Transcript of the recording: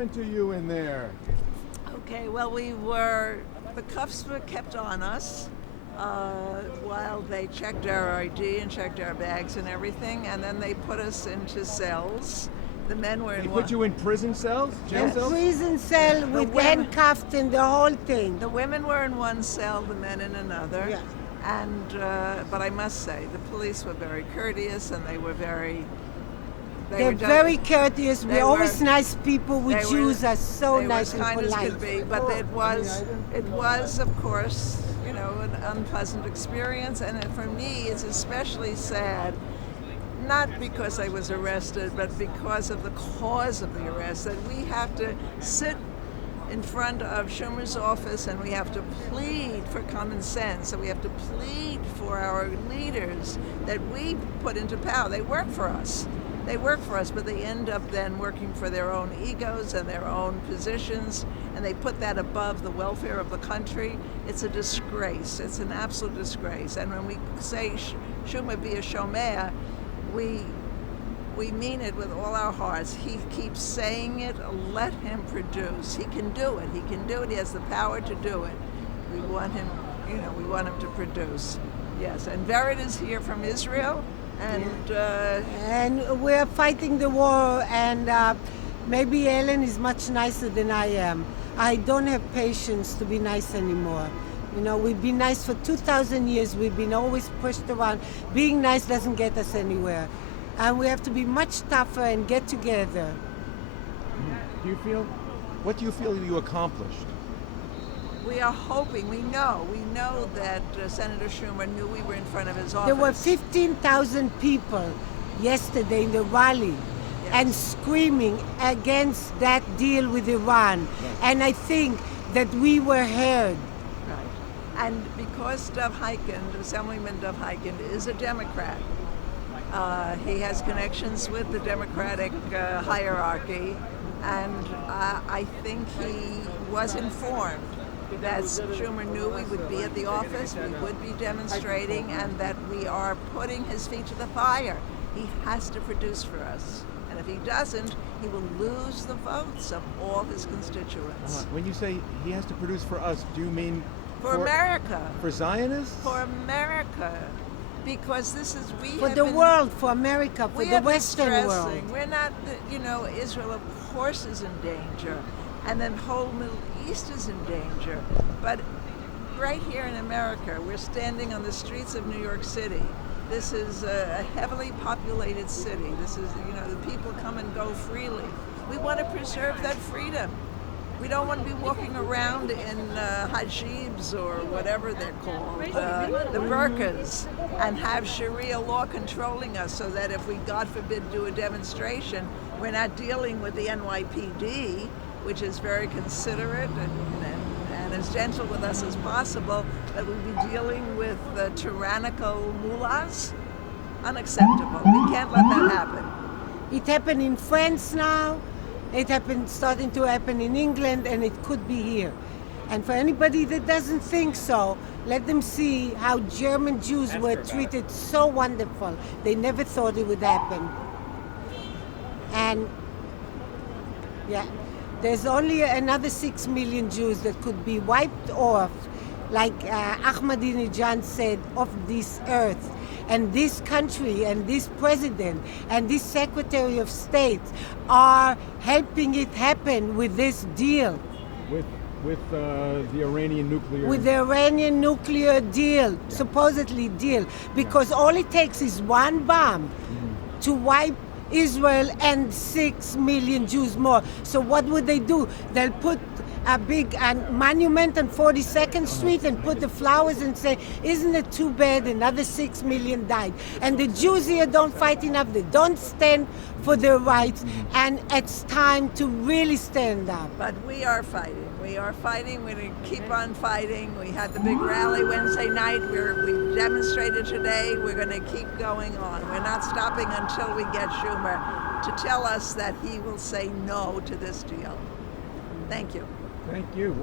happened to you in there? Okay, well, the cuffs were kept on us while they checked our ID and checked our bags and everything, and then they put us into cells. The men were They in put you in prison cells? Jail A cells? prison cell with handcuffed and the whole thing. The women were in one cell, the men in another. Yeah. And but I must say, the police were very courteous, and they were very. They're very courteous. they We're always were- nice people. We they Jews were- are so they nice were as and kind as polite. could be, but it was of course, an unpleasant experience, and for me, it's especially sad. Not because I was arrested, but because of the cause of the arrest, that we have to sit in front of Schumer's office and we have to plead for common sense, and we have to plead for our leaders that we put into power. They work for us. They work for us, but they end up then working for their own egos and their own positions, and they put that above the welfare of the country. It's a disgrace. It's an absolute disgrace. And when we say Schumer be a Shomer, we mean it with all our hearts. He keeps saying it. Let him produce. He can do it. He can do it. He has the power to do it. We want him, we want him to produce. Yes, and Vered is here from Israel, and we're fighting the war, and maybe Ellen is much nicer than I am. I don't have patience to be nice anymore. We've been nice for 2,000 years. We've been always pushed around. Being nice doesn't get us anywhere. And we have to be much tougher and get together. What do you feel you accomplished? we are hoping, we know that Senator Schumer knew we were in front of his office. There were 15,000 people yesterday in the rally and screaming against that deal with Iran. And I think that we were heard. Right. And because Assemblyman Dov Hikind is a Democrat, he has connections with the Democratic hierarchy, and I think he was informed that Schumer knew we would be at the office, we would be demonstrating, and that we are putting his feet to the fire. He has to produce for us. And if he doesn't, he will lose the votes of all his constituents. When you say he has to produce for us, do you mean For America. For Zionists? For America. Because for the world, for America, for the Western world. We're not, Israel of course is in danger, and then whole Middle East is in danger. But right here in America, we're standing on the streets of New York City. This is a heavily populated city. This is, the people come and go freely. We want to preserve that freedom. We don't want to be walking around in hijabs or whatever they're called, the burqas, and have Sharia law controlling us so that if we, God forbid, do a demonstration, we're not dealing with the NYPD, which is very considerate and as gentle with us as possible, but we'll be dealing with tyrannical mullahs. Unacceptable. We can't let that happen. It happened in France now. It starting to happen in England, and it could be here. And for anybody that doesn't think so, let them see how German Jews were treated so wonderful. They never thought it would happen. And there's only another 6 million Jews that could be wiped off, like Ahmadinejad said, off this earth. And this country and this president and this Secretary of State are helping it happen with this deal. With the Iranian nuclear... With the Iranian nuclear deal, supposedly deal. Because all it takes is one bomb to wipe Israel and 6 million Jews more. So what would they do? They'll put a big monument on 42nd Street and put the flowers and say, isn't it too bad another 6 million died? And the Jews here don't fight enough. They don't stand for their rights. And it's time to really stand up. But we are fighting. We are fighting. We're going to keep on fighting. We had the big rally Wednesday night. We demonstrated today. We're going to keep going on. We're not stopping until we get Schumer to tell us that he will say no to this deal. Thank you. Thank you.